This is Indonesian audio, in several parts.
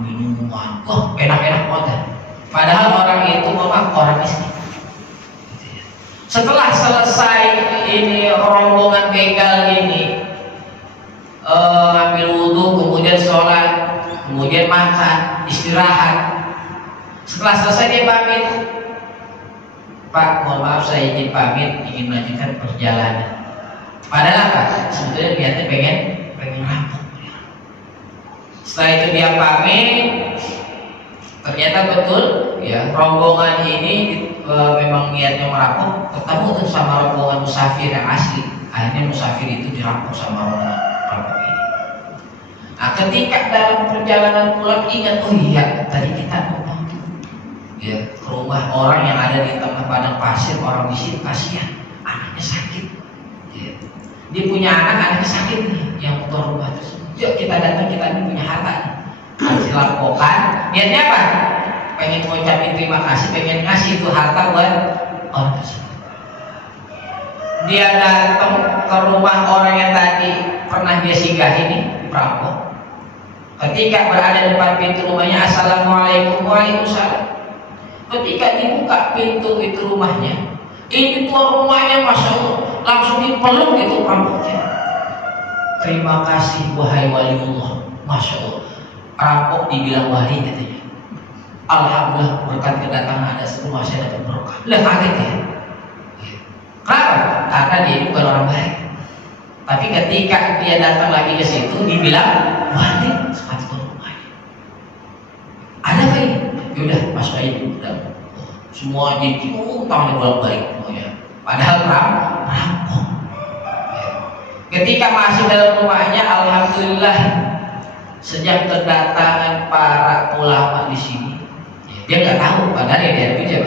minuman, wah enak-enak banget. Padahal orang itu memang orang miskin. Setelah selesai ini rombongan begal ini ambil wudhu, kemudian sholat, kemudian makan, istirahat. Setelah selesai dia pamit, Pak, mohon maaf saya izin pamit, ingin melanjutkan perjalanan. Padahal apa? Sebetulnya niatnya pengen rampung. Setelah itu dia pamit, ternyata betul ya rombongan ini memang niatnya merampok, ketemu tuh sama rombongan musafir yang asli. Akhirnya musafir itu dirampok sama rombongan perampok ini. Nah, ketika dalam perjalanan pulang ingat, oh iya tadi kita mau ya ke rumah orang yang ada di tengah padang pasir, orang miskin, kasihan, anaknya sakit. Ya. Dia punya anaknya sakit nih, yang ketua rumah tersebut. Yuk kita datang, kita ini punya harta nih, kasih lapokan. Niatnya apa? Pengen mengucapin terima kasih, pengen ngasih itu harta buat orang tersebut. Dia datang ke rumah orang yang tadi pernah dia singgah ini, perampok. Ketika berada depan pintu rumahnya, assalamualaikum, waalaikumsalam. Ketika dibuka pintu itu rumahnya, ini tuan rumahnya masya Allah langsung dipeluk itu perampoknya. Terima kasih wahai waliullah, masya Allah. Perampok dibilang wali katanya. Alhamdulillah berkat kedatangan ada rumah saya dapat berkah. Lah kaget ya. Kenapa? Karena dia bukan orang baik. Tapi ketika dia datang lagi ke situ, dibilang wali seperti tuan rumahnya. Ada apa ini? Yaudah masuk aja dulu. Semua jadi utangnya bolak-balik semuanya. Padahal perampok. Ketika masuk dalam rumahnya, alhamdulillah sejak kedatangan para ulama di sini, dia nggak tahu padahal yang dia punya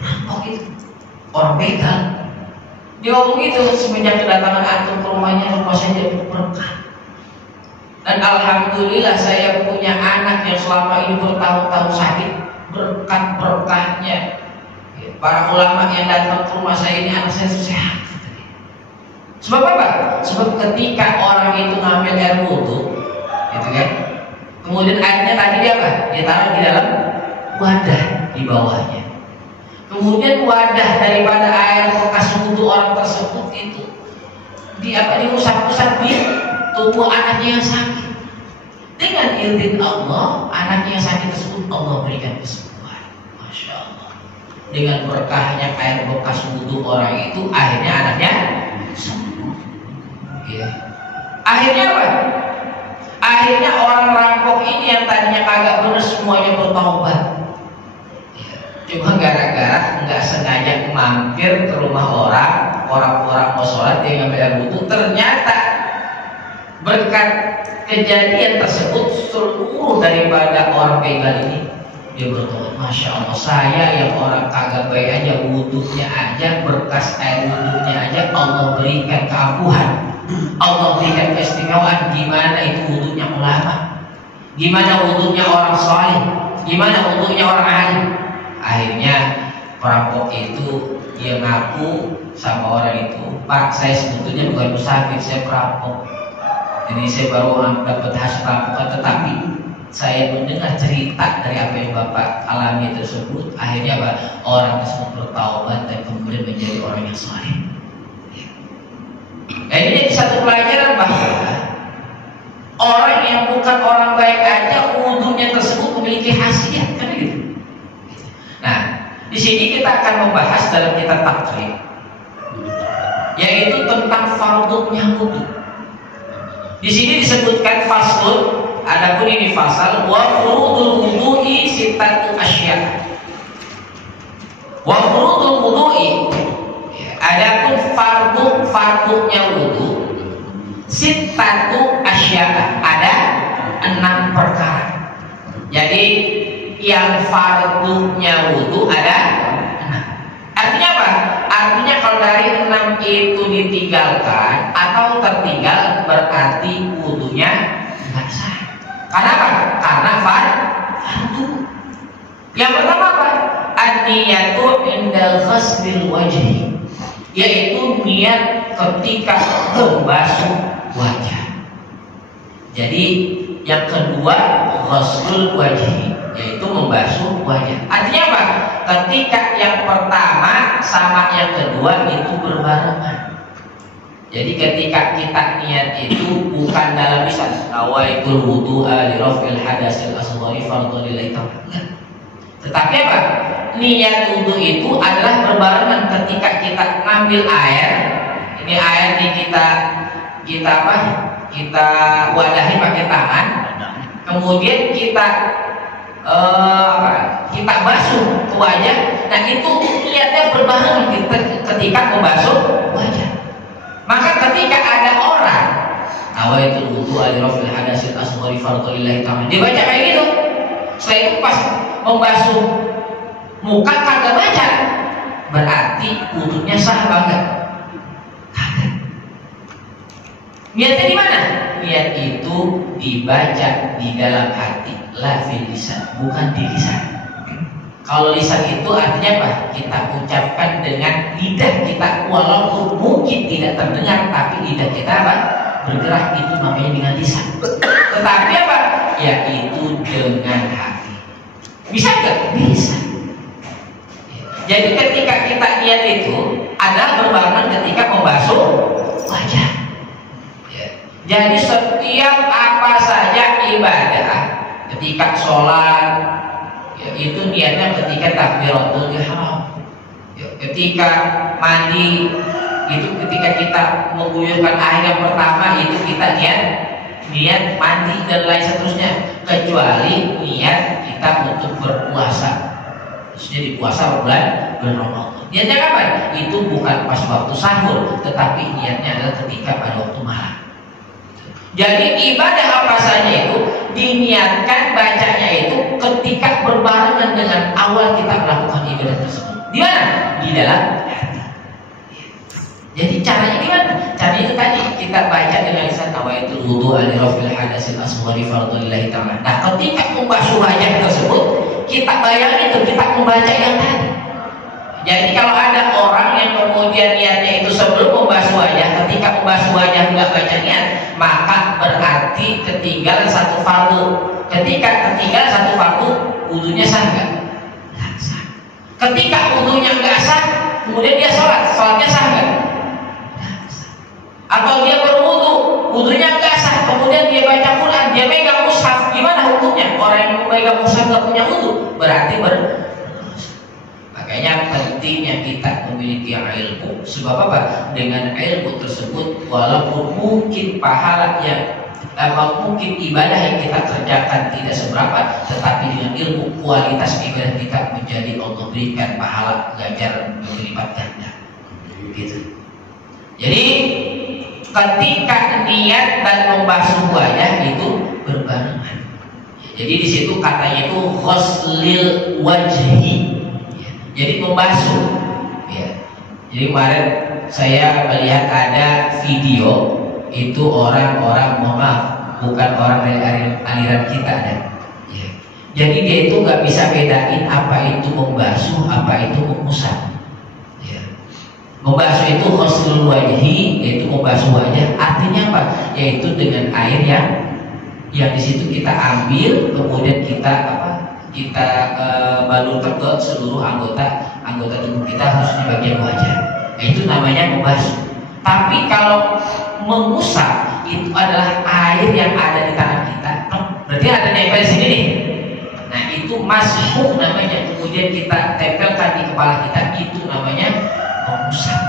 perampok itu orang begal. Dia ngomong gitu, semenjak kedatangan antum ke rumahnya, rumah saya jadi berkah. Dan alhamdulillah saya punya anak yang selama ini bertahun-tahun sakit, berkat berkahnya para ulama yang datang ke rumah saya ini, anak saya sehat. Sebab apa? Sebab ketika orang itu ngambil air wudhu, gitu kan, kemudian airnya tadi dia apa? Dia taruh di dalam wadah di bawahnya. Kemudian wadah daripada air bekas wudhu orang tersebut itu diusap-usap di tubuh anaknya yang sakit. Dengan izin Allah, anaknya yang sakit tersebut Allah berikan kesembuhan. Masya Allah. Dengan berkahnya air bekas wudhu orang itu, akhirnya anaknya sembuh. Ya. Akhirnya apa? Akhirnya orang rampok ini yang tadinya kagak benar semuanya bertobat. Ya. Cuma gara-gara nggak sengaja mampir ke rumah orang mau sholat, dia ngambil air wudhu, ternyata berkat kejadian tersebut seluruh daripada orang begal ini dia bertobat. Masya Allah, saya yang orang kagak baik aja, wudhunya aja, berkas air wudhunya aja Allah berikan keampuhan, Allah berikan keistimewaan. Gimana itu wudhunya ulama, gimana wudhunya orang saleh, gimana wudhunya orang alim. Akhirnya perampok itu dia ngaku sama orang itu, Pak, saya sebetulnya bukan musafir, saya perampok. Jadi saya baru dapat hasil rampokan, tetapi saya mendengar cerita dari apa yang Bapak alami tersebut. Akhirnya apa? Orang tersebut bertaubat dan kemudian menjadi orang yang saleh. Nah, ini satu pelajaran bahwa orang yang bukan orang baik aja wudhunya tersebut memiliki khasiat, kan gitu. Nah, di sini kita akan membahas dalam kitab takrib, yaitu tentang fardhunya wudhu. Di sini disebutkan faslun, adapun ini fasal, wa furudul wudu'i sittatu asya. Wa furudul wudu'i, adapun fardunya wudu, sittatu asya, ada 6 perkara. Jadi yang fardunya wudu ada 6. Artinya apa? Artinya kalau dari 6 itu ditinggalkan atau tertinggal, berarti wudunya nggak sah. Karena apa? Karena fardu. Yang pertama apa? An-niyatu inda ghaslil wajhi, yaitu niat ketika membasuh wajah. Jadi yang kedua ghuslul wajhi, yaitu membasuh wajah. Artinya apa? Ketika yang pertama sama yang kedua itu berbarengan. Jadi ketika kita niat itu bukan dalam lisan, nawaitul wudu'a li raf'il hadasil asghari fardhu lillahi ta'ala. Tetapi apa? Niat wudu itu adalah berbarengan ketika kita ngambil air. Ini air nih kita apa? Kita wadahi pakai tangan. Kemudian kita kita basuh ke wajah. Nah itu niatnya berbarengan ketika membasuh wajah. Maka ketika ada orang nawaitul wudu'a li raf'il hadasil asghari fardhu lillahi ta'ala, dia baca kayak gitu. Setelah itu pas membasuh muka kagak baca, berarti wudunya sah banget. Kagak. Niatnya di mana? Niat itu dibaca di dalam hati, la fil lisan, bukan di lisan. Kalau lisan itu artinya apa? Kita ucapkan dengan lidah kita, walaupun mungkin tidak terdengar, tapi lidah kita apa? Bergerak, itu namanya dengan lisan. Tetapi apa? Yaitu dengan hati. Bisa nggak? Bisa. Jadi ketika kita niat itu adalah berbarengan ketika membasuh wajah. Jadi setiap apa saja ibadah, ketika sholat, itu niatnya ketika takbiratul ihram. Ketika mandi, itu ketika kita mengguyurkan air yang pertama, itu kita niat mandi dan lain seterusnya. Kecuali niat kita untuk berpuasa, maksudnya di puasa bulan Ramadan. Niatnya kapan? Itu bukan pas waktu sahur, tetapi niatnya adalah ketika pada waktu malam. Jadi ibadah apa saja itu diniatkan bacanya itu ketika berbarengan dengan awal kita melakukan ibadah tersebut. Di mana? Di dalam hati. Jadi caranya gimana? Caranya itu tadi kita baca dengan lisan nawaitul wudu'a li raf'il hadasil asghari fardhu lillahi ta'ala. Nah, ketika membasuh wajah tersebut, kita bayangin itu kita membaca yang tadi. Jadi kalau ada orang yang kemudian niatnya itu sebelum membasuh wajah, ketika membasuh wajah nggak baca niat, maka berarti ketinggalan satu fardu. Ketika ketinggalan satu fardu, wudunya sah nggak? Nggak sah. Ketika wudunya nggak sah, kemudian dia sholatnya sah nggak? Nggak sah. Atau dia berwudu, wudunya nggak sah, kemudian dia baca Quran, dia megang mushaf, gimana hukumnya? Orang yang memegang mushaf nggak punya wudu, berarti Makanya pentingnya kita memiliki ilmu. Sebab apa? Dengan ilmu tersebut, walaupun mungkin pahala yang mungkin ibadah yang kita kerjakan tidak seberapa, tetapi dengan ilmu kualitas ibadah kita menjadi Allah berikan pahala ganjaran berlipat ganda. Gitu. Jadi ketika niat dan membasuh wajah itu berbarengan. Jadi di situ katanya itu ghuslil wajhi. Jadi membasuh, ya. Jadi kemarin saya melihat ada video itu orang-orang, mohon maaf, bukan orang dari aliran kita deh. Ya. Jadi dia itu nggak bisa bedain apa itu membasuh, apa itu mengusap. Ya. Membasuh itu ghuslul wajhi, yaitu membasuh wajah. Artinya apa? Yaitu dengan air yang di situ kita ambil, kemudian kita balurkan ke seluruh anggota tubuh kita, khususnya bagian wajah. Itu namanya membasuh. Tapi kalau mengusap itu adalah air yang ada di tangan kita. Berarti ada nempel di sini nih. Nah itu masuk namanya. Kemudian kita tempelkan di kepala kita, itu namanya mengusap.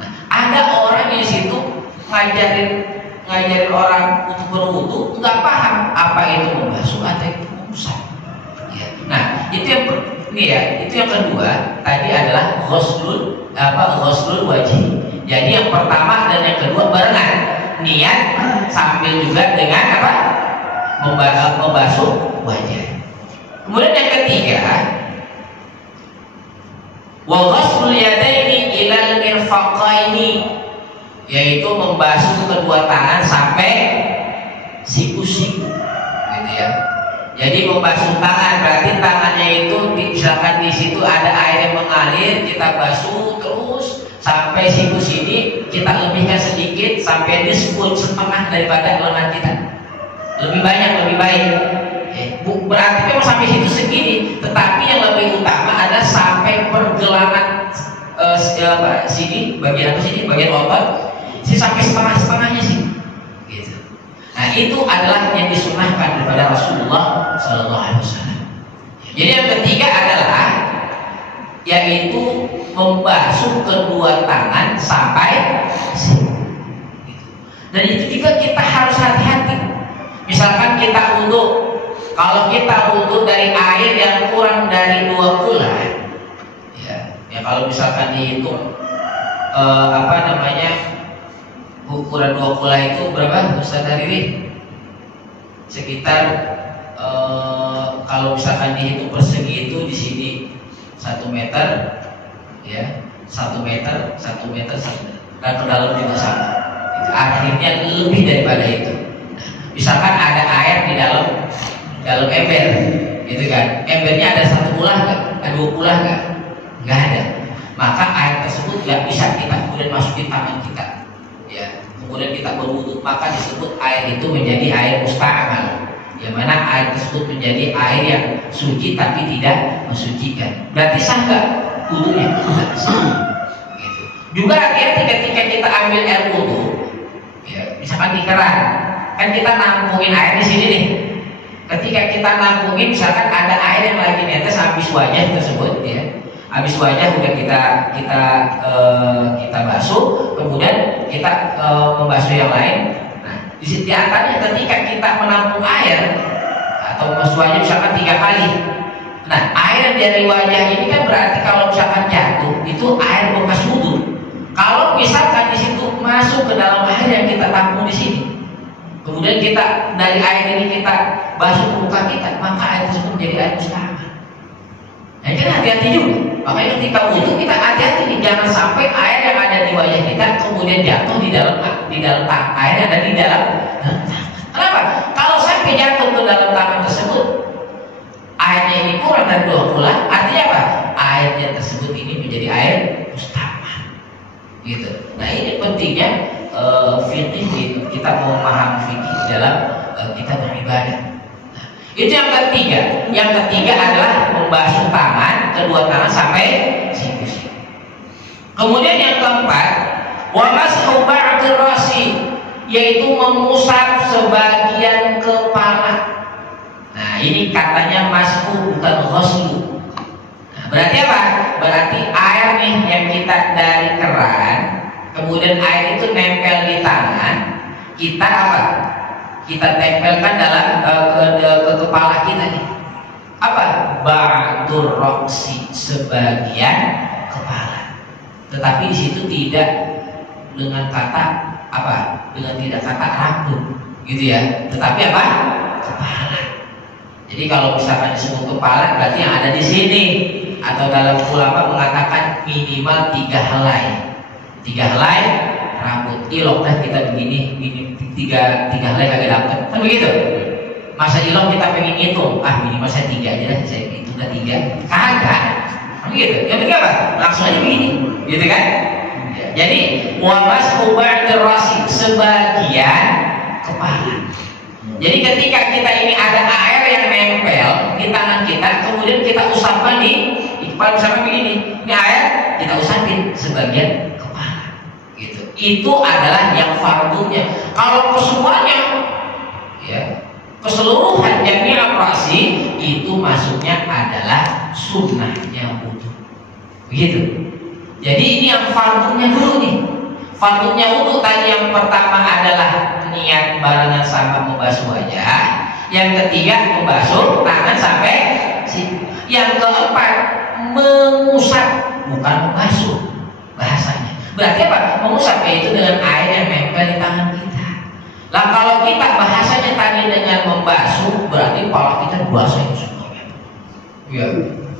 Nah, ada orang yang di situ ngajarin orang untuk berwudu, nggak paham apa itu membasuh atau itu mengusap. Nah, itu yang kedua tadi adalah ghuslul wajhi. Jadi yang pertama dan yang kedua barengan, niat sambil juga dengan apa? Membasuh wajah. Kemudian yang ketiga, wa ghuslul yadaini ilal mirfaqaini, yaitu membasuh kedua tangan sampai siku-siku, gitu ya. Jadi membasuh tangan berarti tangannya itu misalkan di situ ada air yang mengalir, kita basuh terus sampai siku sini, kita lebihkan sedikit sampai di setengah daripada lengan kita. lebih banyak lebih baik. Berarti memang sampai situ segini, tetapi yang lebih utama adalah sampai pergelangan sini, bagian apa sini, bagian otot, sih sampai setengahnya sih. Gitu. Nah itu adalah yang disunahkan daripada Rasulullah Sallallahu Alaihi Wasallam. Jadi yang ketiga adalah yaitu membasuh kedua tangan sampai sini. Dan itu juga kita harus hati-hati. Misalkan kita wudhu, kalau kita wudhu dari air yang kurang dari 2 kula, ya kalau misalkan dihitung ukuran 2 kula itu berapa Ustaz Hariri? Sekitar kalau misalkan dihitung persegi itu di sini 1 meter, ya 1 meter, 1 meter, 1 meter, dan ke dalam juga sama. Akhirnya lebih daripada itu. Misalkan ada air di dalam ember, gitu kan? Embernya ada 1 kulah nggak? Ada 2 kulah nggak? Nggak ada. Maka air tersebut nggak bisa kita kemudian masukin tangan kita, ya. Kemudian kita berwudu, maka disebut air itu menjadi air musta'mal. Yang mana air tersebut menjadi air yang suci tapi tidak mensucikan. Berarti sah nggak wudunya? Gitu. Juga hati-hati ketika kita ambil air wudu, ya, misalkan di keran, kan kita nampungin air di sini nih. Ketika kita nampungin, misalkan ada air yang lagi netes habis wajah tersebut, ya, habis wajah udah kita basuh, kemudian kita membasuh yang lain. Nah, di antaranya ketika kita menampung air atau membasuh wajah misalkan 3 kali. Nah, air dari wajah ini kan berarti kalau misalkan jatuh itu air bekas wudu. Kalau misalkan di situ masuk ke dalam air yang kita tampung di sini, kemudian kita dari air ini kita basuh ke muka kita, maka air tersebut menjadi air musta'mal. Nah, jadi hati-hati juga. Makanya ketika wudu kita hati-hati nih, jangan sampai air yang ada di wajah kita kemudian jatuh di dalam air yang ada di dalam tangan. Kenapa? Kalau sampai jatuh ke dalam tangan tersebut, airnya ini kurang dari 2 kula, artinya apa? Airnya tersebut ini menjadi air musta'mal. Gitu. Nah ini pentingnya fikih, kita memahami fikih dalam kita beribadah. Nah, itu yang ketiga. Yang ketiga adalah membasuh tangan, kedua tangan sampai siku. Kemudian yang keempat, wa mashu ba'dhi rasi, yaitu mengusap sebagian kepala. Nah ini katanya mashu bukan ghuslu. Berarti apa? Berarti air nih yang kita dari keran, kemudian air itu nempel di tangan, kita apa? Kita tempelkan dalam ke kepala kita nih. Apa? Ba'dur roksi, sebagian kepala. Tetapi di situ tidak dengan kata apa? Dengan tidak kata rambut, gitu ya. Tetapi apa? Kepala. Jadi kalau misalkan disebut kepala berarti yang ada di sini. Atau dalam ulama mengatakan minimal 3 helai. 3 helai rambut. Ilok dah kita begini, 3 helai kagak dapat. Kan begitu? Masa ilok kita pengen hitung, minimal saya 3 aja dah, saya hitung dah 3. Kagak. Begitu. Yang penting apa? Langsung aja begini. Gitu kan? Ya. Jadi wa mashu ba'dhi rasi, sebagian kepala. Jadi ketika kita ini ada air yang nempel di tangan kita, kemudian kita usapkan di kepala, misalnya begini, ini air kita usapin sebagian kepala, gitu. Itu adalah yang fardunya. Kalau kesemuanya, ya, keseluruhan jami'ah rasi, itu masuknya adalah sunnahnya wudu, begitu. Jadi ini yang fardunya dulu nih. Fardunya wudu tadi yang pertama adalah niat barengan sama membasuh wajah, yang ketiga membasuh tangan sampai siku, yang keempat mengusap, bukan membasuh bahasanya. Berarti apa? Mengusap yaitu dengan air yang nempel di tangan kita. Lah kalau kita bahasanya tadi dengan membasuh, berarti kepala kita basah itu semuanya. Ya,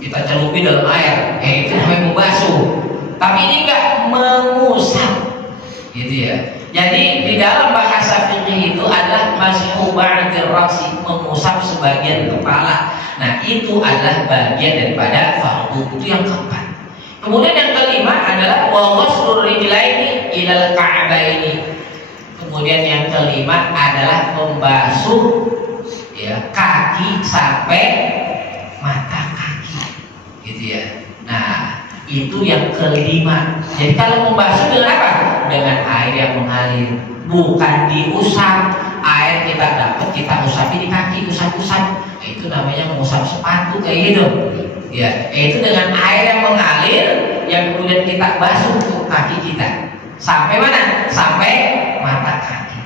kita celupi dalam air, itu namanya membasuh. Tapi ini enggak mengusap, gitu ya. Jadi di dalam bahasa fikih itu adalah mashu ba'dhi rasi, mengusap sebagian kepala. Nah itu adalah bagian daripada fardu, itu yang keempat. Kemudian yang kelima adalah wa ghuslur rijlaini ilal ka'baini, Kemudian yang kelima adalah membasuh ya kaki sampai mata kaki, gitu ya. Nah, itu yang kelima. Jadi kalau membasuh dengan apa? Dengan air yang mengalir, bukan diusap. Air kita dapat, kita usapi di kaki, usap-usap. Itu namanya mengusap sepatu kayak gitu. Ya, itu dengan air yang mengalir yang kemudian kita basuh ke kaki kita. Sampai mana? Sampai mata kaki.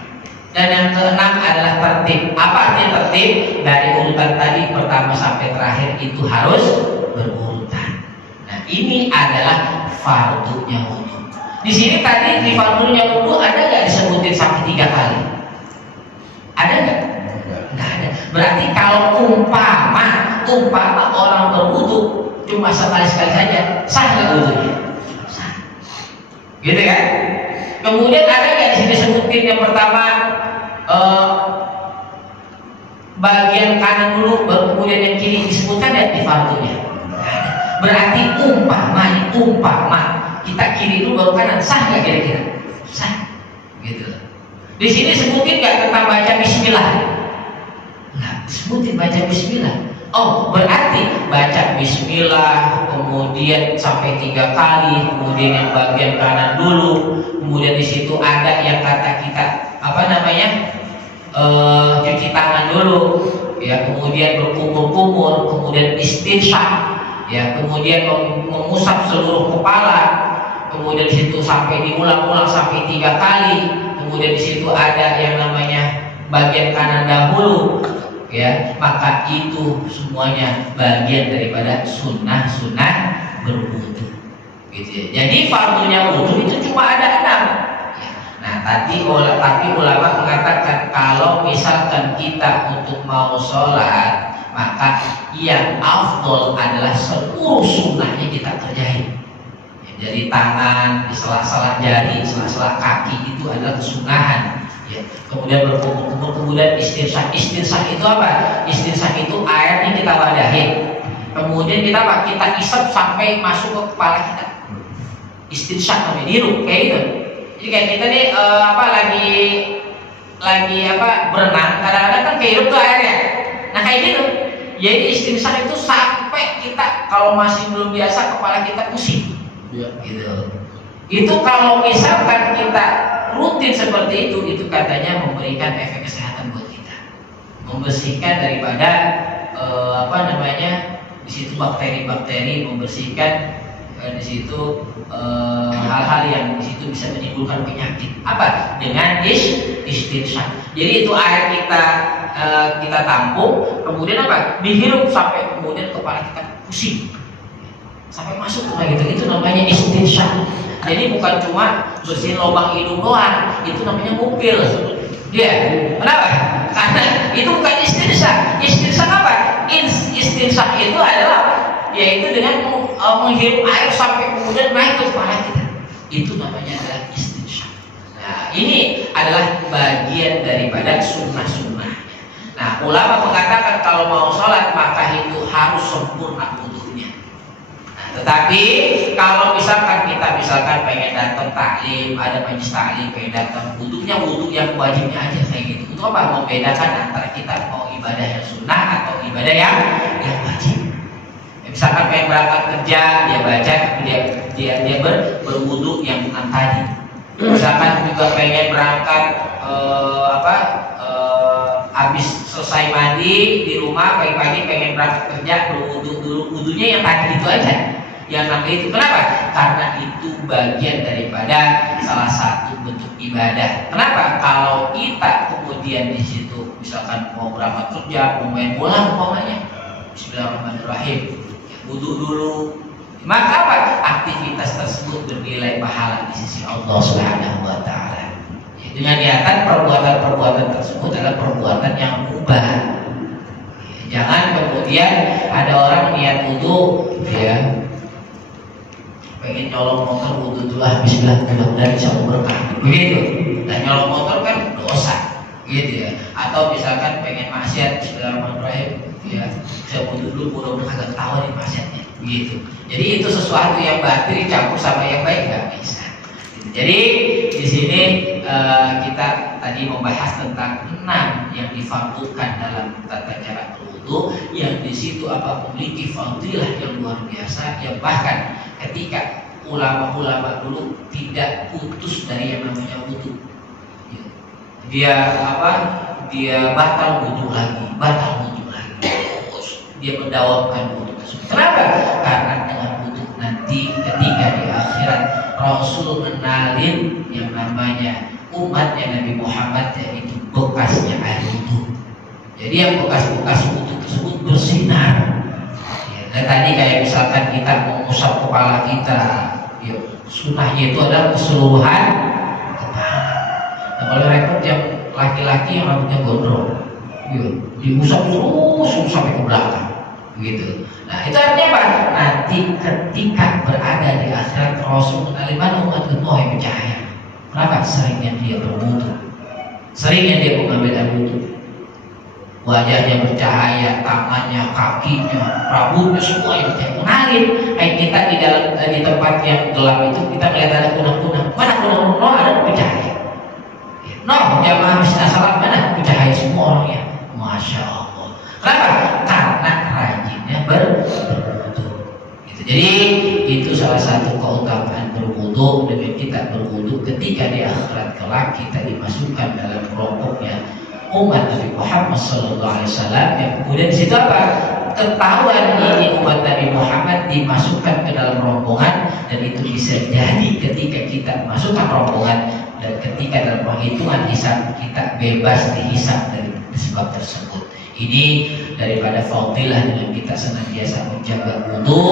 Dan yang keenam adalah tertib. Apa artinya tertib? Dari urutan tadi pertama sampai terakhir itu harus berurutan. Nah, ini adalah fardunya wudu. Di sini tadi di fardunya wudu ada nggak disebutin sampai 3 kali? Ada nggak? Nggak ada. Berarti kalau umpama orang berwudu cuma sekali saja, sah nggak wudunya? Sah. Gitu kan? Kemudian ada nggak di sini sebutin yang pertama bagian kanan dulu, baru kemudian yang kiri disebutkan ya di fardunya? Berarti umpama kita kiri dulu baru kanan, sah nggak kira-kira? Sah. Gitu. Di sini sebutin nggak tentang baca Bismillah? Nggak sebutin baca Bismillah. Oh, berarti baca Bismillah kemudian sampai 3 kali, kemudian yang bagian kanan dulu, kemudian di situ ada yang kata kita cuci tangan dulu, ya, kemudian berkumur-kumur, kemudian istinsyak, ya, kemudian mengusap seluruh kepala, kemudian di situ sampai diulang-ulang sampai 3 kali, kemudian di situ ada yang namanya bagian kanan dahulu. Ya, maka itu semuanya bagian daripada sunnah berwudu, gitu ya. Jadi fardunya wudu itu cuma ada 6. Ya. Nah, tapi ulama mengatakan kalau misalkan kita untuk mau sholat, maka yang afdol adalah seluruh sunnahnya kita kerjain. Ya, dari tangan, di sela-sela jari, sela-sela kaki itu adalah kesunahan. Ya, kemudian berkumur, kemudian istinsyak. Istinsyak itu apa? Istinsyak itu airnya kita wadahin, kemudian kita apa? Kita isap sampai masuk ke kepala kita. Istinsyak namanya, dihirup kayak gitu. Jadi kayak kita nih lagi berenang, kadang-kadang kan kehirup tuh airnya. Nah kayak gitu. Jadi istinsyak itu sampai kita kalau masih belum biasa kepala kita pusing. Ya. Gitu. Itu kalau misalkan kita rutin seperti itu katanya memberikan efek kesehatan buat kita, membersihkan daripada di situ bakteri-bakteri, membersihkan di situ hal-hal yang di situ bisa menimbulkan penyakit. Apa? Dengan istinsyak. Jadi itu air kita tampung, kemudian apa? Dihirup sampai kemudian kepala kita pusing, sampai masuk kayak gitu. Itu namanya istinsyak. Jadi bukan cuma bersihin lubang hidung doang, itu namanya ngupil. Dia, kenapa? Karena itu bukan istinsyak. Istinsyak apa? Istinsyak itu adalah yaitu dengan menghirup air sampai kemudian naik ke kepala kita. Itu namanya adalah istinsyak. Nah, ini adalah bagian daripada sunnah-sunnah. Nah, ulama mengatakan kalau mau sholat maka itu harus sempurna wudunya. Tetapi kalau misalkan kita pengen datang taklim, ada majelis taklim, pengen datang wudunya wudu yang wajibnya aja kayak gitu. Untuk apa? Membedakan antara kita mau ibadah yang sunnah atau ibadah yang wajib. Ya, misalkan pengen berangkat kerja, dia baca, dia berwudu yang 6 tadi. Misalkan juga pengen berangkat habis selesai mandi di rumah pagi-pagi pengen berangkat kerja, berwudu dulu, wudunya yang tadi itu aja. Yang namanya itu kenapa? Karena itu bagian daripada salah satu bentuk ibadah. Kenapa? Kalau kita kemudian di situ misalkan mau berangkat kerja, mau main bola umpamanya, Bismillahirrahmanirrahim, wudu dulu, maka apa? Aktivitas tersebut bernilai pahala di sisi Allah Subhanahu wa Ta'ala. Dengan niatan perbuatan tersebut adalah perbuatan yang mubah. Jangan kemudian ada orang niat wudu, ya, pengen nyolong motor wudu dulu, bismillah, mudah-mudahan bisa berkah, begitu. Dan nyolong motor kan dosa, gitu ya. Atau misalkan pengen maksiat, bismillahirrahmanirrahim, ya, saya wudu dulu, mudah-mudahan kagak ketahuan nih maksiatnya, begitu. Jadi itu sesuatu yang batil campur sama yang baik nggak bisa. Jadi di sini kita tadi membahas tentang 6 yang difardukan dalam tata cara berwudu, yang di situ apa memiliki fadilah yang luar biasa, yang bahkan ketika ulama-ulama dulu tidak putus dari yang namanya wudu. Dia batal wudu lagi, terus dia mendawamkan wudu tersebut. Kenapa? Karena dengan wudu nanti ketika di akhirat Rasul menalin yang namanya umatnya Nabi Muhammad, yaitu bekasnya air wudu. Jadi yang bekas-bekas wudu tersebut bersinar. Dan tadi kayak misalkan kita mengusap kepala kita, sunnahnya itu adalah keseluruhan kepala. Nah, kalau repot yang laki-laki yang rambutnya gondrong, diusap terus sampai ke belakang, gitu. Nah itu artinya apa? Nanti ketika berada di akhirat Rasul mengenali umat Nuh yang bercahaya. Kenapa? Seringnya dia berwudu, seringnya dia mengambil air wudu. Wajahnya bercahaya, tangannya, kakinya, rambutnya semua yang mengalir. Kayak kita di tempat yang gelap itu kita melihat ada kunang-kunang. Mana kunang-kunang? No, ada bercahaya. No, jamaah Masjid Salat mana bercahaya semua orangnya. Masya Allah. Kenapa? Karena rajinnya berwudu. Gitu. Jadi itu salah satu keutamaan berwudu. Dengan kita berwudu ketika di akhirat kelak kita dimasukkan dalam kelompoknya umat Nabi Muhammad SAW, yang kemudian di situ apa? Ketahuan ini umat Nabi Muhammad dimasukkan ke dalam rombongan, dan itu bisa jadi ketika kita masukkan rombongan dan ketika dalam penghitungan hisab kita bebas dihisab dari sebab tersebut. Ini daripada fadilah dengan kita senantiasa menjaga wudu,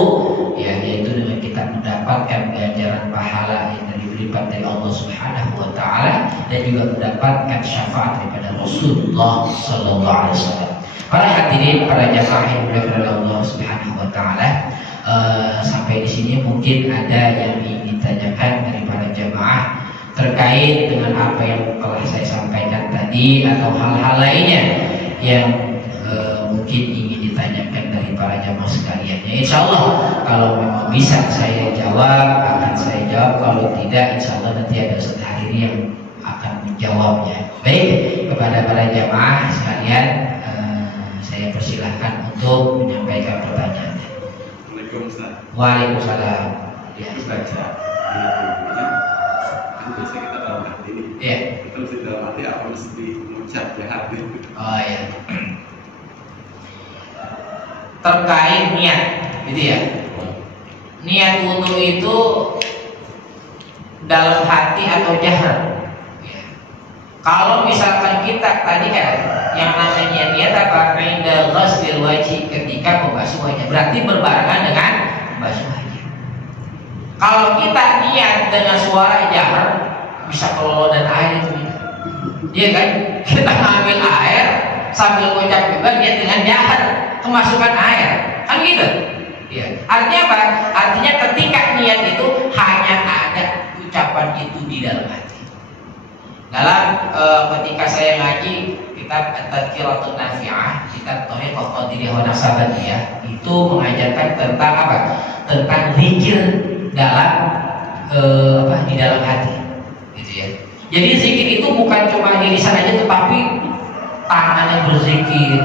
yaitu dengan kita mendapatkan ganjaran pahala yang berlipat dari Allah Subhanahu wa taala, dan juga mendapatkan syafaat daripada Rasulullah sallallahu alaihi wasallam. Para hadirin, para jamaah yang dimuliakan oleh Allah Subhanahu wa taala, sampai di sini mungkin ada yang ingin ditanyakan dari para jamaah terkait dengan apa yang telah saya sampaikan tadi, atau hal-hal lainnya yang mungkin ingin ditanyakan dari para jamaah sekalian. Ya, insya Allah kalau memang bisa saya jawab, akan saya jawab. Kalau tidak, insya Allah nanti ada Ustaz Hariri yang akan menjawabnya. Baik, kepada para jamaah sekalian, saya persilahkan untuk menyampaikan pertanyaan. Waalaikumsalam. Ya, baca kan biasa kita dalam hati ini. Iya. Kita mesti dalam hati apa mesti mengucap ya hati. Oh ya. Terkait niat, gitu ya. Niat wudu itu dalam hati atau jahar. Ya. Kalau misalkan kita tadi kan yang namanya niat apa? Inda ghusl wajhi, ketika membasuh wajah, berarti berbarengan dengan membasuh wajah. Kalau kita niat dengan suara jahar, bisa keluar dan air itu. Iya kan? Kita ngambil air sambil ngucap juga niat dengan jahar, kemasukan air, kan gitu. Ya. Artinya apa? Artinya ketika niat itu hanya ada ucapan itu di dalam hati. Dalam ketika saya ngaji kitab At-Tadhkiratun Nafi'ah, kitab Thariqah Qadiriyah wa Nasabaniyah, itu mengajarkan tentang apa? Tentang zikir dalam di dalam hati, gitu ya. Jadi zikir itu bukan cuma di lisan aja, tetapi tangannya berzikir,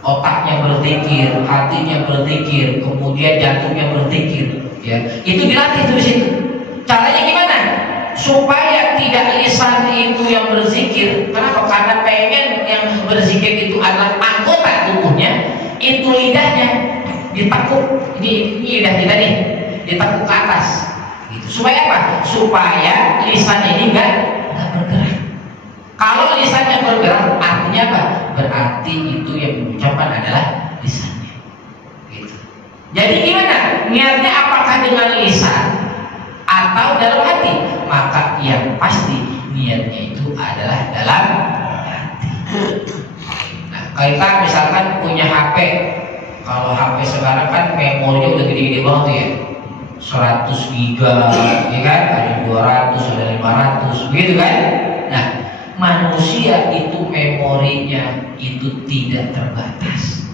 otaknya berzikir, hatinya berzikir, kemudian jantungnya berzikir, ya. Itu dilatih terus itu. Caranya gimana? Supaya tidak lisan itu yang berzikir. Kenapa? Karena pengen yang berzikir itu adalah anggota tubuhnya, itu lidahnya ditekuk. Ini lidah kita nih, ditekuk ke atas. Gitu. Supaya apa? Supaya lisan ini enggak bergerak. Kalau lisannya bergerak, artinya apa? Berarti itu yang mengucapkan adalah lisannya. Gitu. Jadi gimana? Niatnya apakah dengan lisan atau dalam hati? Maka yang pasti niatnya itu adalah dalam hati. Nah, kita misalkan punya HP. Kalau HP sekarang kan memorinya udah gede-gede banget ya. 100 giga, ya kan? Ada 200, ada 500, begitu kan? Nah, manusia itu memorinya itu tidak terbatas.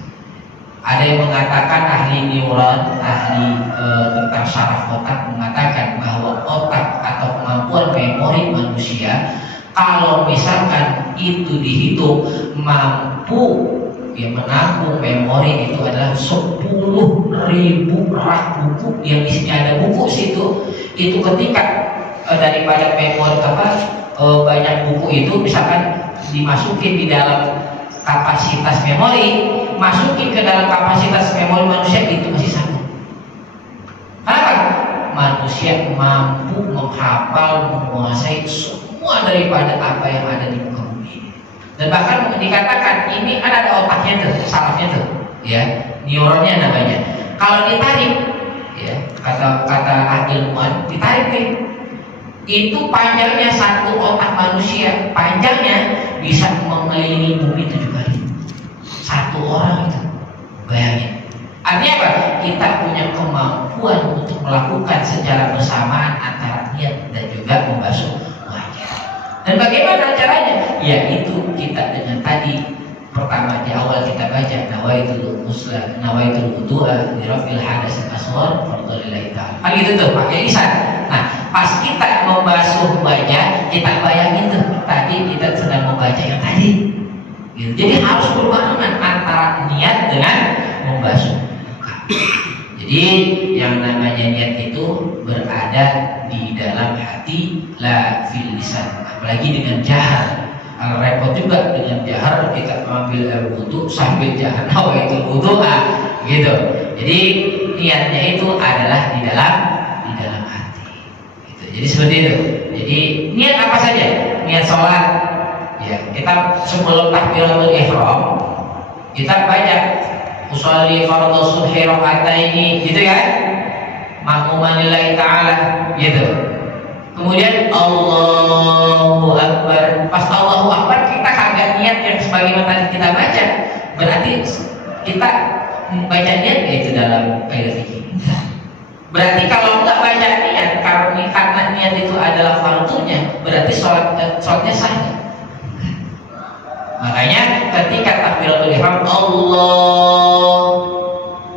Ada yang mengatakan ahli neuron, ahli tentang saraf otak mengatakan bahwa otak atau kemampuan memori manusia kalau misalkan itu dihitung mampu menampung memori itu adalah 10.000 rak buku yang isinya ada buku situ. Itu ketika daripada memori banyak buku itu misalkan dimasukin di dalam kapasitas memori, masukin ke dalam kapasitas memori manusia itu masih sanggup. Kenapa? Manusia mampu menghafal, menguasai semua daripada apa yang ada di muka bumi. Dan bahkan dikatakan ini kan ada otaknya tuh, sarafnya tuh, ya, neuronnya namanya. Kalau ditarik, ya, kata ilmuwan, ditarik nih, itu panjangnya satu otak manusia, panjangnya bisa mengelilingi bumi 7 kali. Satu orang itu, bayangin. Artinya apa? Kita punya kemampuan untuk melakukan secara bersamaan antara niat dan juga membasuh wajah. Dan bagaimana caranya? Ya itu kita dengan tadi pertama di awal kita baca nawaitul muslah, nawaitul wudu'a li raf'il hadatsil asghar fardholillahi ta'ala. Kan gitu tuh pakai lisan. Nah, pas kita membasuh wajah, kita bayangin tuh tadi kita sedang membaca yang tadi. Gitu. Jadi harus berbarengan antara niat dengan membasuh muka. Jadi yang namanya niat itu berada di dalam hati, la fil lisan. Apalagi dengan jahar. Repot juga dengan jahar kita mengambil air wudu sambil jahar nawaitul wudu'a gitu. Jadi niatnya itu adalah di dalam hati. Gitu. Jadi seperti itu. Jadi niat apa saja? Niat sholat. Ya, kita sebelum takbiratul ihram kita baca usolli fardhu subhi raka'ataini gitu ya. Ma'muman lillahi ta'ala gitu. Kemudian Allahu Akbar. Pas Allahu Akbar kita kagak niat yang sebagaimana tadi kita baca. Berarti kita membaca niat yaitu dalam kaidah fikih. Berarti kalau enggak baca niat karena niat itu adalah fardunya, berarti sholatnya sah. Makanya ketika takbiratul ihram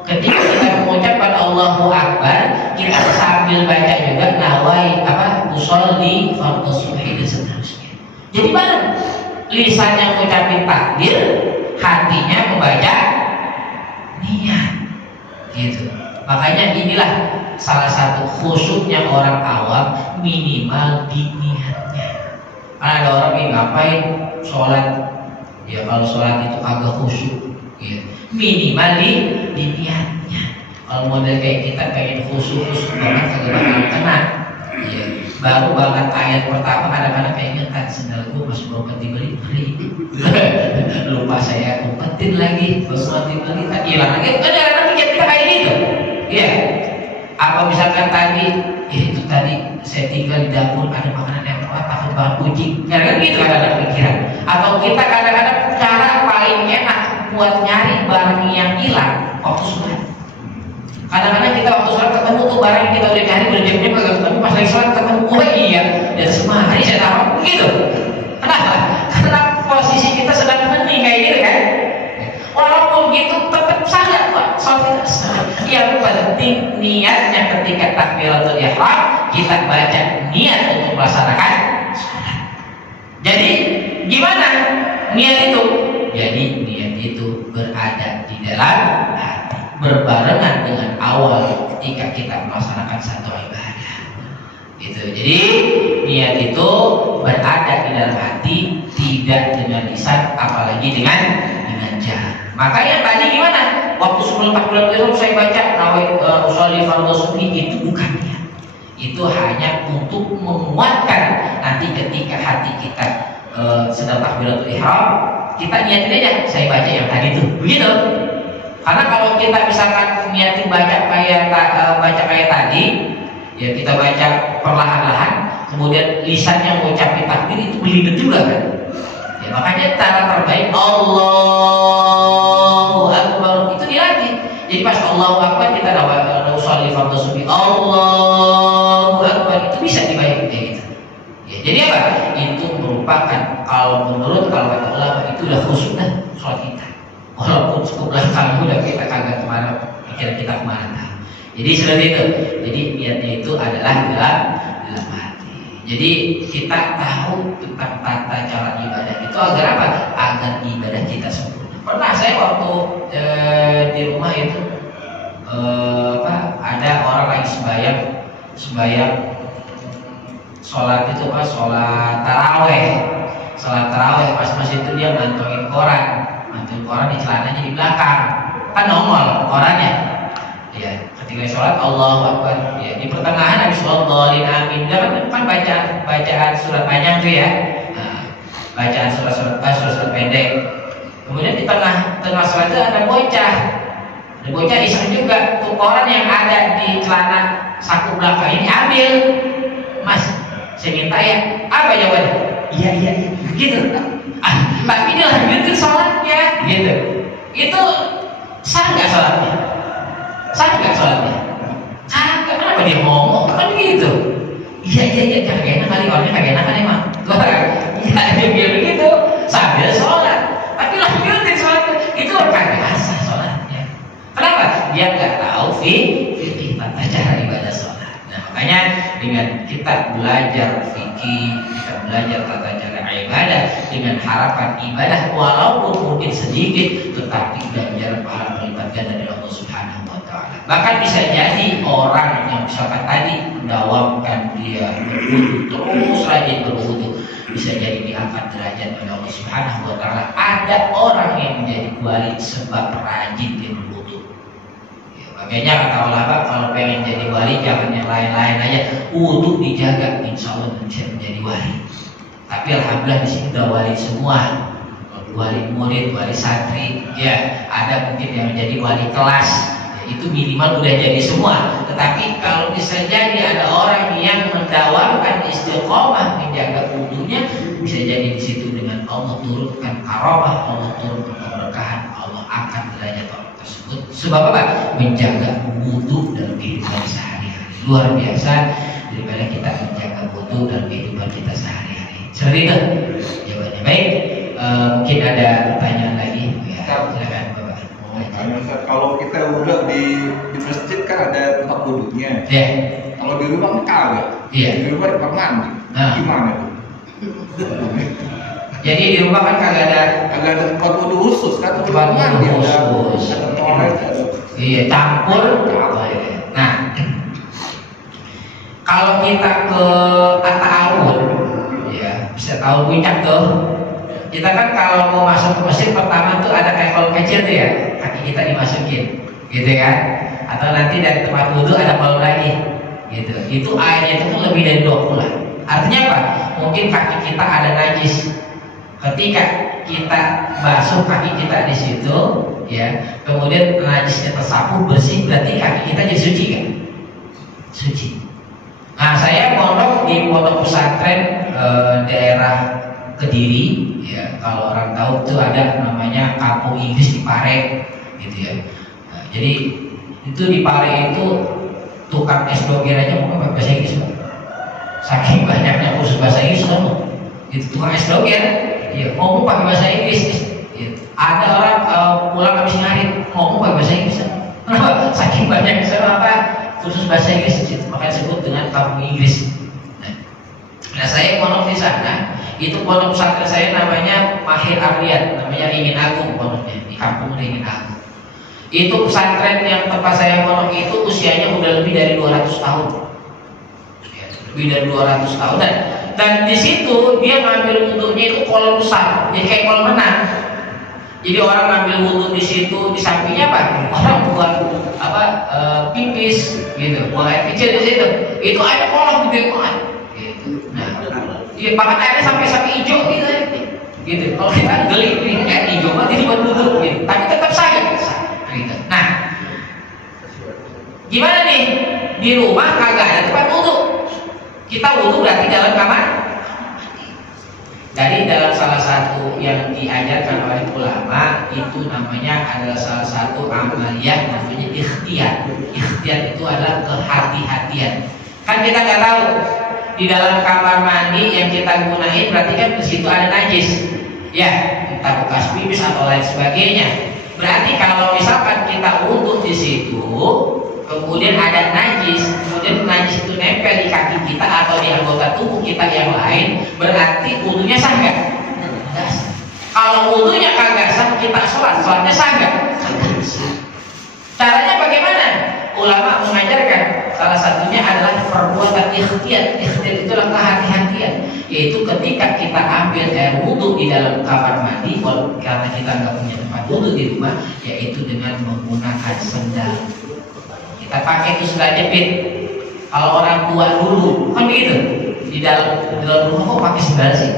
ketika kita mengucapkan Allahu Akbar, kita sambil baca juga nawai usolli fardhu subhi dan seterusnya. Jadi mana lisannya mengucapkan takbir, hatinya membaca niat. Gitu. Makanya inilah salah satu khusyuknya orang awam, minimal di niatnya. Karena ada orang yang ngapain sholat, ya kalau sholat itu agak khusyuk, ya. Minimal di niatnya. Kalau model kayak kita pengen khusyuk banget kagak bakal kena, ya. Baru banget ayat pertama kadang-kadang keingetan sendal gue masih belum dibeli, lupa saya umpetin lagi, baru dibeli tak hilang lagi. Kadang-kadang kita kayak gitu, ya. Apa misalkan tadi, itu tadi saya tinggal di dapur ada makanan yang takut bahan kucing, kadang-kadang gitu kadang-kadang pikiran. Atau kita kadang-kadang cara paling enak buat nyari barang yang hilang waktu sholat. Kadang-kadang kita waktu sholat ketemu tuh barang yang kita udah cari berjam-jam kagak ketemu, pas lagi sholat ketemu, oh iya, dan semari saya taruh gitu. Kenapa? Karena posisi kita sedang hening kayak gitu kan. Walaupun gitu tetap salah kok, sholat kita sah. Yang penting niatnya ketika takbiratul ihram kita baca niat untuk melaksanakan sholat. Jadi gimana niat itu? Jadi niat itu berada di dalam hati, berbarengan dengan awal ketika kita melaksanakan satu ibadah. Gitu. Jadi niat itu berada di dalam hati, tidak dengan lisan, apalagi dengan jahar. Makanya tadi gimana? Waktu sebelum takbiratul ihram saya baca usolli fardhu subhi, itu bukan niat. Itu hanya untuk menguatkan nanti ketika hati kita sedang takbiratul ihram, kita niatin aja saya baca yang tadi itu. Begitu. Karena kalau kita misalkan niatin baca kayak tadi, ya kita baca perlahan-lahan, kemudian lisannya mengucapkan takbir itu belibet juga kan. Ya, makanya cara terbaik Allahu Akbar itu dilatih. Jadi pas Allahu Akbar kita usolli fardhu subhi, Allahu Akbar itu bisa dibaca kayak gitu. Ya, jadi apa? Itu merupakan kalau kata ulama itu udah khusyuk dah sholat kita. Walaupun cukup belakang udah kita pikiran kita kemana. Jadi seperti itu. Jadi niatnya itu adalah dalam hati. Jadi kita tahu tentang tata cara ibadah itu agar apa? Agar ibadah kita sempurna. Pernah saya waktu di rumah itu ada orang lagi sembahyang sholat itu sholat taraweh pas itu dia mantongin koran di celananya di belakang kan nongol korannya ya. Ketika sholat Allahu Akbar ya, di pertengahan habis Wallahil amin kan bacaan surat panjang tuh ya. Nah, bacaan surat pendek. Kemudian di tengah sholat itu ada bocah iseng juga tuh koran yang ada di celana saku belakang ini ambil. Mas, saya minta ya. Apa jawabannya? Iya gitu. Tapi dia lanjutin sholatnya gitu. Itu sah nggak sholatnya? Kagak, kenapa dia ngomong kan gitu? Iya, kagak enak kali, orangnya kagak enak kan emang. Iya, dia begitu sambil sholat. Tapi lanjutin sholatnya, itu kagak sah sholatnya. Kenapa? Dia nggak tahu fikih tata cara ibadah sholat. Nah, makanya dengan kita belajar fikih, kita belajar tata cara ibadah dengan harapan ibadah walaupun mungkin sedikit, tetapi ganjaran pahala berlipat ganda dari Allah Subhanahu wa Ta'ala. Bahkan bisa jadi orang yang misalkan tadi mendawamkan dia berwudu terus rajin berwudu, bisa jadi diangkat derajat oleh Allah Subhanahu wa Ta'ala. Ada orang yang menjadi wali sebab rajin dia berwudu. Ya, makanya kata ulama kalau pengen jadi wali jangan yang lain-lain aja, wudu dijaga, insya Allah bisa menjadi wali. Tapi alhamdulillah di sini udah wali semua, wali murid, wali santri, ya ada mungkin yang menjadi wali kelas, ya, itu minimal udah jadi semua. Tetapi kalau bisa jadi ada orang yang mendawamkan istiqomah menjaga wudunya, bisa jadi di situ dengan Allah turunkan karamah, Allah turunkan keberkahan, Allah angkat derajat orang tersebut. Sebab apa? Menjaga wudu dalam kehidupan sehari-hari. Luar biasa daripada kita menjaga wudu dalam kehidupan kita sehari-hari. Seperti itu jawabannya. Baik, mungkin ada pertanyaan lagi ya, silakan Bapak. Kalau kita wudhu di masjid kan ada tempat wudhunya. Ya. Kalau di rumah kan kagak. Iya. Di rumah di kamar mandi. Gimana tuh? Jadi di rumah kan kagak ada tempat wudhu khusus kan? Tempat mandi khusus. Ada toilet. Iya, campur. Nah, kalau kita ke Atta-Awun, ya bisa tahu puncak tuh. Kita kan kalau mau masuk ke masjid pertama tuh ada kayak kolam kecil tuh ya, kaki kita dimasukin, gitu kan? Atau nanti dari tempat wudhu ada kolam lagi, gitu. Itu airnya itu tuh lebih dari 20. Artinya apa? Mungkin kaki kita ada najis. Ketika kita basuh kaki kita di situ, ya, kemudian najisnya tersapu bersih, berarti kaki kita jadi suci kan? Suci. Nah, saya pondok di pondok pesantren daerah Kediri, ya, kalau orang tahu tuh ada namanya Kampung Inggris di Pare, gitu ya. Nah, jadi itu di Pare itu tukang es doger aja mau pakai bahasa Inggris, Pak. Saking banyaknya kursus bahasa Inggris kan, itu tukang es doger, ya, ngomong pakai bahasa Inggris. Ya. Ada orang pulang habis ngarit ngomong pakai bahasa Inggris. Kenapa? Saking banyak kursus bahasa Inggris, makanya disebut dengan Kampung Inggris. Nah, saya pondok di sana, itu pondok pesantren saya namanya Mahir Arliat, namanya Ringin Agung pondoknya di Kampung Ringin Agung. Itu pesantren yang tempat saya pondok itu usianya udah lebih dari 200 tahun, ya, lebih dari 200 tahun. Dan di situ dia ngambil wudhunya itu kolam besar, jadi kayak kolam renang. Jadi orang ngambil wudhu di situ, di sampingnya apa? Orang buang pipis, gitu, buang air kecil di situ. Itu ada kolam gede banget. Ya, bahkan airnya sampai hijau gitu. Kalau kita geli nih air hijau banget ini buat wudhu, gitu. Tapi tetap saja, gitu. Nah, gimana nih? Di rumah kagak ada tempat wudhu. Kita wudhu berarti dalam kamar. Dari dalam salah satu yang diajarkan oleh ulama itu namanya adalah salah satu amaliyah namanya ikhtiyar. Ikhtiyar itu adalah kehati-hatian. Kan kita nggak tahu di dalam kamar mandi yang kita gunain berarti kan di situ ada najis, ya, entah bekas pipis atau lain sebagainya. Berarti kalau misalkan kita wudhu di di situ, kemudian ada najis, kemudian najis itu nempel di kaki kita atau di anggota tubuh kita yang lain, berarti wudunya sah nggak? Nggak sah. Kalau wudunya kagak sah, kita sholatnya sah nggak? Kagak sah. Caranya bagaimana? Ulama mengajarkan salah satunya adalah perbuatan ikhtiyat. Ikhtiyat itulah kehati-hatian, yaitu ketika kita ambil air wudhu di dalam kamar mandi, karena kita nggak punya tempat wudhu di rumah, yaitu dengan menggunakan sendal. Kita pakai itu sendal jepit. Kalau orang tua dulu kan begitu, di dalam rumah kok pakai sendal sih?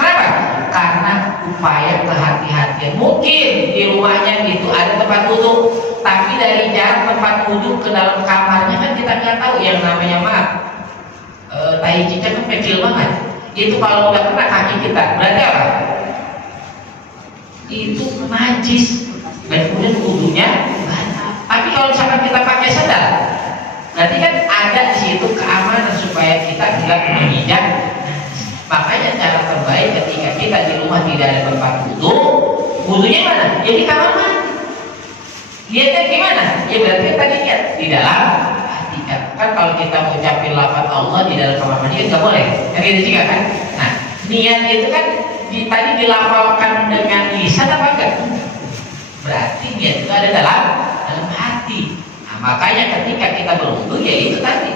Kenapa? Karena upaya kehati-hatian. Mungkin di rumahnya itu ada tempat wudhu, tapi dari jarak tempat wudhu ke dalam kamarnya kan kita nggak tahu. Yang namanya tai cicak kan kecil banget. Itu kalau udah kena kaki kita, berarti apa? Itu najis. Dan kemudian wudhunya batal. Tapi kalau misalkan kita pakai sendal, berarti kan ada di situ keamanan supaya kita tidak menginjak. Makanya cara terbaik ketika kita di rumah tidak ada tempat wudhu, wudhunya mana? Ya di kamar mandi. Lihatnya gimana? Ya berarti tadi lihat di dalam hati kan kalau kita mengucapkan lafaz Allah di dalam kamar mandi kan nggak boleh, kan gitu juga kan? Nah niat itu kan tadi dilafalkan dengan lisan apa enggak? Berarti niat itu ada dalam hati. Nah, makanya ketika kita berwudhu ya itu tadi,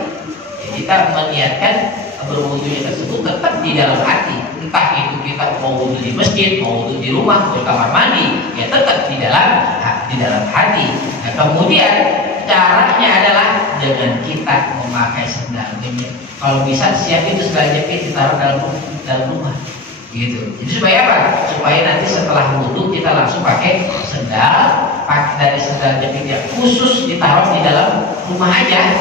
ya, kita meniatkan berwudhunya tersebut tetap di dalam hati. Entah itu kita mau wudhu di masjid, mau wudhu di rumah, mau di kamar mandi, ya tetap di dalam hati. Nah, kemudian caranya adalah dengan kita memakai sendal. Kalau bisa siapin itu sendal jepit ditaruh dalam rumah. Gitu. Jadi supaya apa? Supaya nanti setelah wudhu kita langsung pakai sendal, dari sendal jepit yang khusus ditaruh di dalam rumah aja.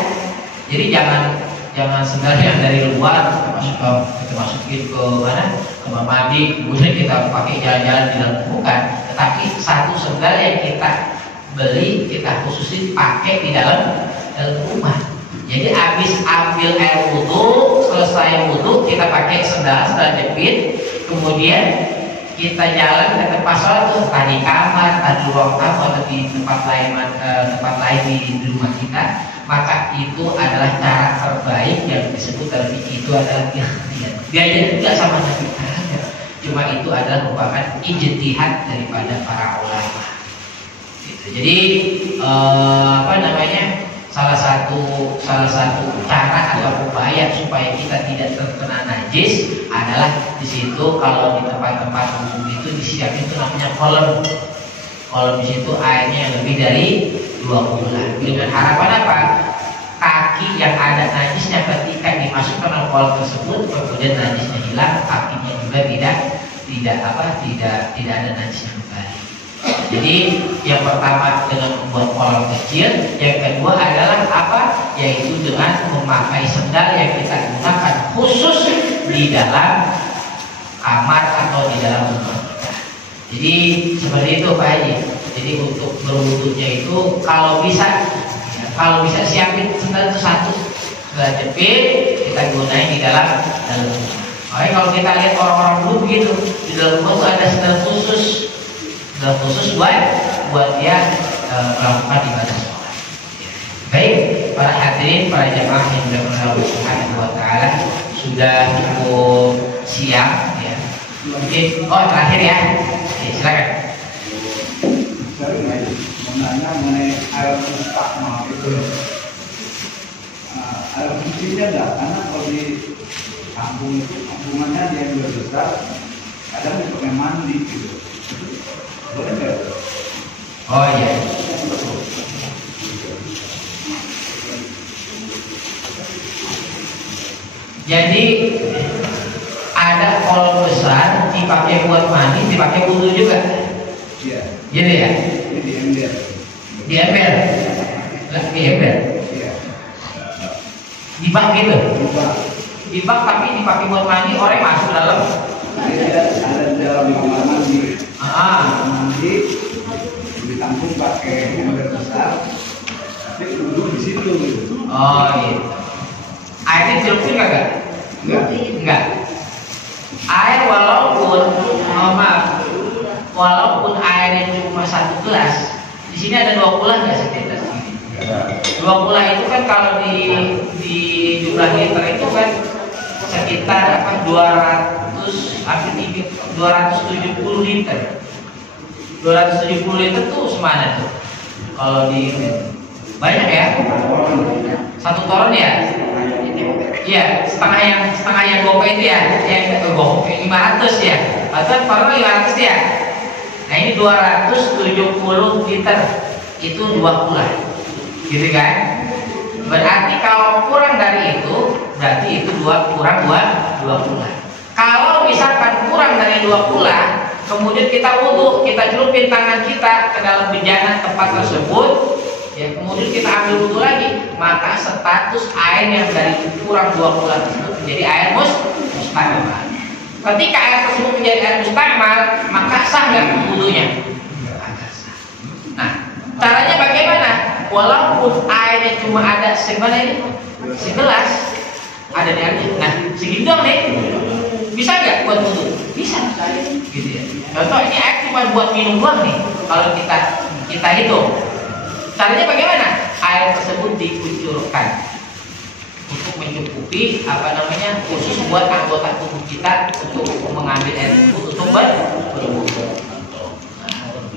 Jadi jangan sendal yang dari luar kita masukin ke mana, kamar mandi, kemudian kita pakai jalan-jalan di dalam, bukan. Tetapi satu sendal yang kita beli, kita khususin pakai di dalam rumah. Jadi habis ambil air wudhu, selesai wudhu kita pakai sendal jepit, kemudian kita jalan ke tempat sholat tuh, entah di kamar, entah di ruang tamu atau di tempat lain di rumah kita. Maka itu adalah cara terbaik yang disebut tadi, itu adalah ikhtiyat. Dia tidak sama Nabi, cuma itu adalah merupakan ijtihad daripada para ulama. Gitu. Jadi salah satu cara atau upaya supaya kita tidak terkena najis adalah di situ kalau di tempat-tempat umum itu disiapkan itu namanya kolam. Kalau di situ airnya yang lebih dari 2 bulan. Dengan harapan apa? Kaki yang ada najisnya ketika dimasukkan ke kolam tersebut, kemudian najisnya hilang, kakinya juga tidak ada najisnya kembali. Jadi yang pertama dengan membuat kolam kecil, yang kedua adalah apa? Yaitu dengan memakai sendal yang kita gunakan khusus di dalam kamar atau di dalam rumah. Jadi seperti itu Pak Haji. Jadi untuk berwudhunya itu kalau bisa siapin sendal itu satu, sendal jepit kita gunain di dalam rumah. Makanya kalau kita lihat orang-orang dulu begitu, di dalam rumah itu ada sendal khusus buat dia melakukan ibadah sholat. Baik, para hadirin, para jamaah yang dimuliakan Allah Subhanahu wa taala, sudah cukup siang ya. Oke, terakhir ya. Silakan. Saya menanya mengenai air mustahmal itu. Air sucinya enggak, karena kalau di kampung itu kampungannya dia yang besar, kadang dipakai mandi gitu. Boleh nggak? Oh iya. Jadi ada kolam besar dipakai buat mandi, dipakai wudhu juga. Iya. Gitu ya? Di ember. Di ember. Di ember. Iya. Di bak gitu. Di Di bak tapi dipakai buat mandi, orang masuk dalam. Ada di dalam kamar mandi. Mandi ditampung pakai ember besar, tapi duduk di situ. Oh gitu. Airnya celupin kagak? Enggak. Air walaupun airnya cuma 1 gelas, Di sini ada 2 kula nggak sekitar sini? 2 kula itu kan kalau di jumlah liter itu kan sekitar 270 liter. 270 liter tuh semana tuh? Kalau di banyak ya? 1 toren ya? Iya, setengah yang GoPay itu ya, yang GoPay 500 ya, atau toren 500 ya. Nah ini 270 liter itu 2 kula, gitu kan? Berarti kalau kurang dari itu, berarti itu kurang 2 kula. Kalau misalkan kurang dari 2 kula, kemudian kita wudhu, kita celupin tangan kita ke dalam bejana tempat tersebut, ya kemudian kita ambil wudhu lagi, maka status air yang dari kurang 2 kula tersebut menjadi air mustamal. Ketika air tersebut menjadi air mustamal, maka sah nggak wudhunya? Nah, caranya bagaimana? Walaupun airnya cuma ada segelas, ada di airnya. Nah, segini dong nih, bisa nggak buat wudhu? Bisa, gitu ya. Contoh ini air cuma buat minum doang nih. Kalau kita hitung, caranya bagaimana? Air tersebut dikucurkan untuk mencukupi khusus buat anggota tubuh kita untuk mengambil air tersebut untuk berwudhu.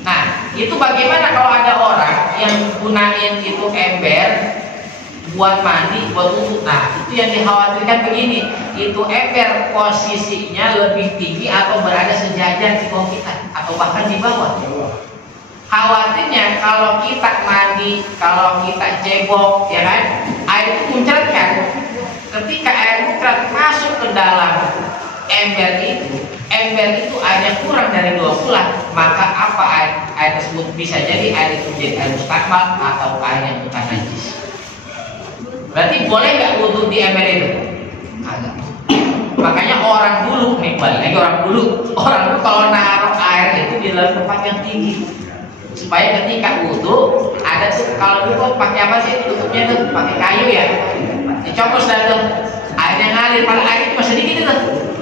Nah, itu bagaimana kalau ada orang yang gunain itu ember buat mandi, buat wudhu? Nah, itu yang dikhawatirkan begini, itu ember posisinya lebih tinggi atau berada sejajar di bawah kita atau bahkan di bawah. Khawatirnya kalau kita mandi, kalau kita cebok, ya kan, air itu muncrat kan. Ketika air muncrat masuk ke dalam ember itu airnya kurang dari 2 kula, maka apa air tersebut bisa jadi air itu menjadi air mustakmal atau air yang bukan najis. Berarti boleh nggak wudhu di ember itu? Kagak. Makanya orang dulu kalau naruh air itu di dalam tempat yang tinggi, supaya ketika wudhu ada tuh, kalau dulu pakai apa sih tutupnya tuh, pakai kayu ya, dicopos dah tuh, airnya ngalir, pada air itu masih sedikit itu.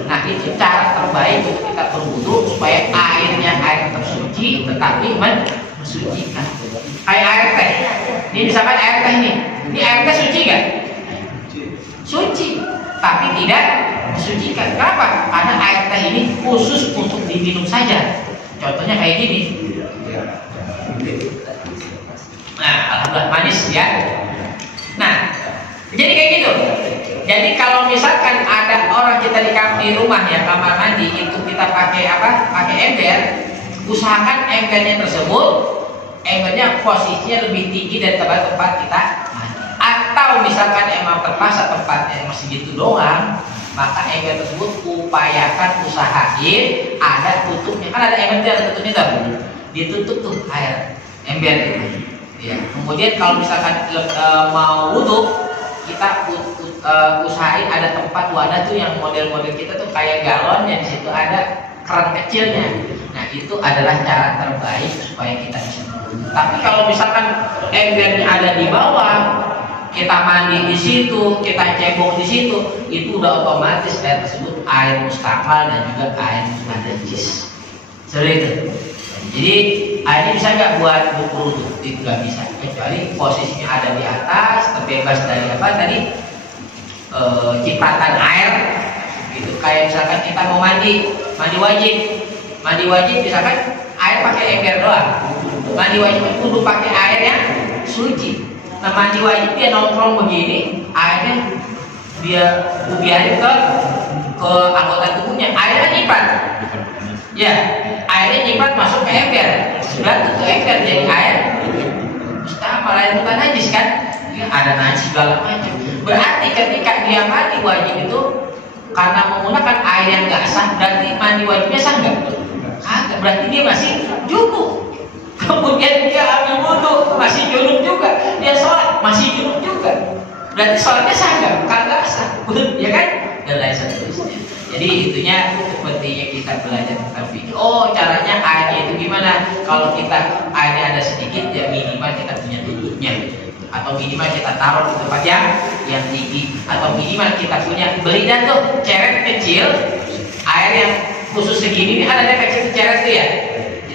Nah itu cara terbaik untuk kita berwudhu supaya airnya air tetap suci tetapi mensucikan. Kayak air teh, ini misalkan air teh ini air teh suci nggak? Suci, tapi tidak mensucikan. Kenapa? Karena air teh ini khusus untuk diminum saja. Contohnya kayak gini. Nah, alhamdulillah manis ya. Nah, jadi kayak gitu. Jadi kalau misalkan ada orang kita di rumah ya, kamar mandi itu kita pakai apa? Pakai ember. Usahakan embernya tersebut, embernya posisinya lebih tinggi dari tempat kita mandi. Atau misalkan emang terpaksa tempatnya masih gitu doang, maka ember tersebut usahain ada tutupnya. Kan ada ember yang ada tutupnya tuh. Ditutup tuh air ember itu. Ya. Kemudian kalau misalkan mau wudhu, kita usahain ada tempat wadah tuh yang model-model kita tuh kayak galon yang disitu ada keran kecilnya. Nah itu adalah cara terbaik supaya kita bisa wudhu. Tapi kalau misalkan embernya ada di bawah, kita mandi di situ, kita cebok di situ, itu udah otomatis air tersebut air mustakmal dan juga air najis. Seperti itu. Jadi airnya bisa nggak buat wudhu? Itu nggak bisa, kecuali posisinya ada di atas, terbebas dari apa tadi cipratan air. Gitu. Kayak misalkan kita mau mandi wajib, misalkan air pakai ember doang. Mandi wajib itu kudu pakai air yang suci. Nah mandi wajib dia nongkrong begini, airnya dia biarin ke anggota tubuhnya, airnya nyiprat. Ya, airnya nyiprat masuk ke ember, sudah tuh ember jadi air mustamal, air bukan najis kan? Ya, ada najis segala macam. Berarti ketika dia mandi wajib itu karena menggunakan air yang nggak sah, berarti mandi wajibnya sah nggak? Kagak, berarti dia masih junub. Kemudian dia ambil wudhu masih junub juga, dia sholat masih junub juga. Berarti sholatnya sah nggak? Kagak sah, ya kan? Dan lain seterusnya. Jadi itunya pentingnya kita belajar tentang fikih. Oh caranya airnya itu gimana? Kalau kita airnya ada sedikit, ya minimal kita punya tutupnya, atau minimal kita taruh di tempat yang tinggi, atau minimal kita punya beli dan tuh ceret kecil, air yang khusus segini, ini ada kecil ceret tuh ya,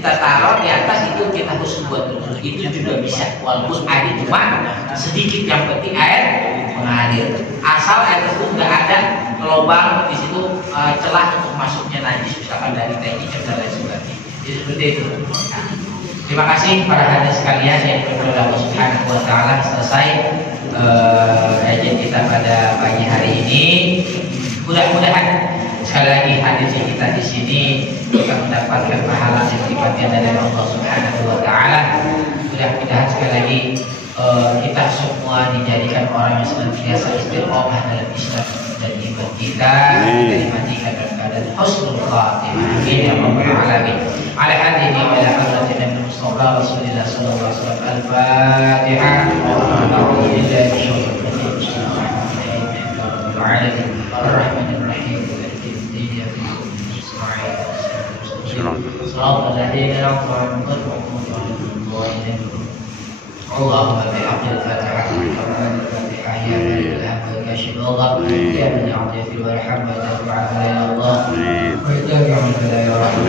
kita taruh di atas itu kita husnul itu juga bisa, walaupun air cuma sedikit, yang penting air mengalir. Asal air tersebut nggak ada lubang di situ, celah untuk masuknya najis, misalkan dari teh dan lain sebagainya. Jadi seperti itu. Nah, terima kasih para hadirin sekalian yang berdoa Allah Subhanahu Wa Taala. Selesai kajian kita pada pagi hari ini. Mudah-mudahan sekali lagi hadirnya kita di sini kita mendapatkan pahala dan sifatnya dari Allah Subhanahu Wa Taala. Mudah-mudahan sekali lagi kita semua dijadikan orang yang senantiasa istiqomah dalam Islam dan iman kita, dimatikan dalam keadaan husnul khatimah. Amin ya rabbal alamin. Ala hadhihi wa ala hadratin Nabi Mustafa Rasulullah sallallahu alaihi wasallam. Al-Fatihah. A'udzu billahi minasyaitonir rajim. Ar-Rahmanir-Rahim. صراط الذين أنعمت عليهم اللهم بحق الفاتحة الفاتحة يا من الهم والكاشف الله يا من يعطي والرحم وتدفع البلايا الله ويدافع عن البلايا رحمة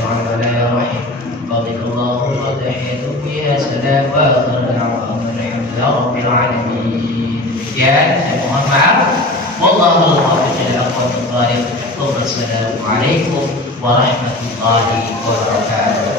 وعن البلايا رحيم بارك الله وتحية فيها سلام وآخر دعواهم الحمد لله رب العالمين. Demikian saya mohon maaf. Wallahu muwaffiq ila aqwamit thariq. Wassalamu alaikum warahmatullahi wabarakatuh.